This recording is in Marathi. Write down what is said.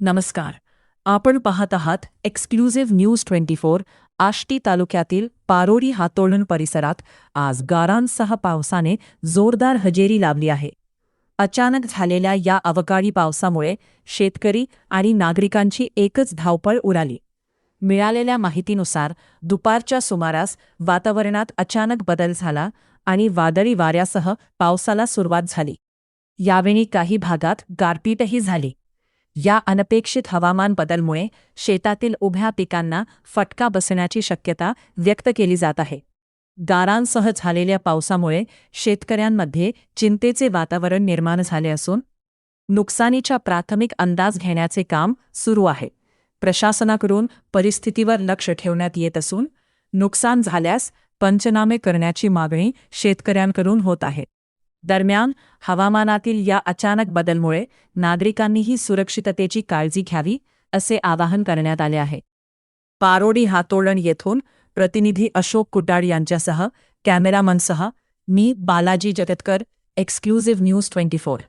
नमस्कार. आपण पाहत आहात एक्सक्लुझिव्ह न्यूज 24. आष्टी तालुक्यातील पारोडी हातोळण परिसरात आज गारांसह पावसाने जोरदार हजेरी लावली आहे. अचानक झालेल्या या अवकाळी पावसामुळे शेतकरी आणि नागरिकांची एकच धावपळ उडाली. मिळालेल्या माहितीनुसार दुपारच्या सुमारास वातावरणात अचानक बदल झाला आणि वादळी वाऱ्यासह पावसाला सुरुवात झाली. यावेळी काही भागात गारपीटही झाली. या अनपेक्षित हवामान बदलमुळे शेतातील उभ्या पिकांना फटका बसण्याची शक्यता व्यक्त केली जात आहे. गारांसह झालेल्या पावसामुळे शेतकऱ्यांमध्ये चिंतेचे वातावरण निर्माण झाले असून नुकसानीचा प्राथमिक अंदाज घेण्याचे काम सुरू आहे. प्रशासनाकडून परिस्थितीवर लक्ष ठेवण्यात येत असून नुकसान झाल्यास पंचनामे करण्याची मागणी शेतकऱ्यांकडून होत आहे. दरम्यान हवामानातील या अचानक बदलमुळे नागरिकांनीही सुरक्षिततेची काळजी घ्यावी असे आवाहन करण्यात आले आहे. पारोडी हातोळण येथून प्रतिनिधी अशोक कुटाड यांच्यासह कॅमेरामनसह मी बालाजी जगतकर, एक्सक्लुझिव्ह न्यूज 24.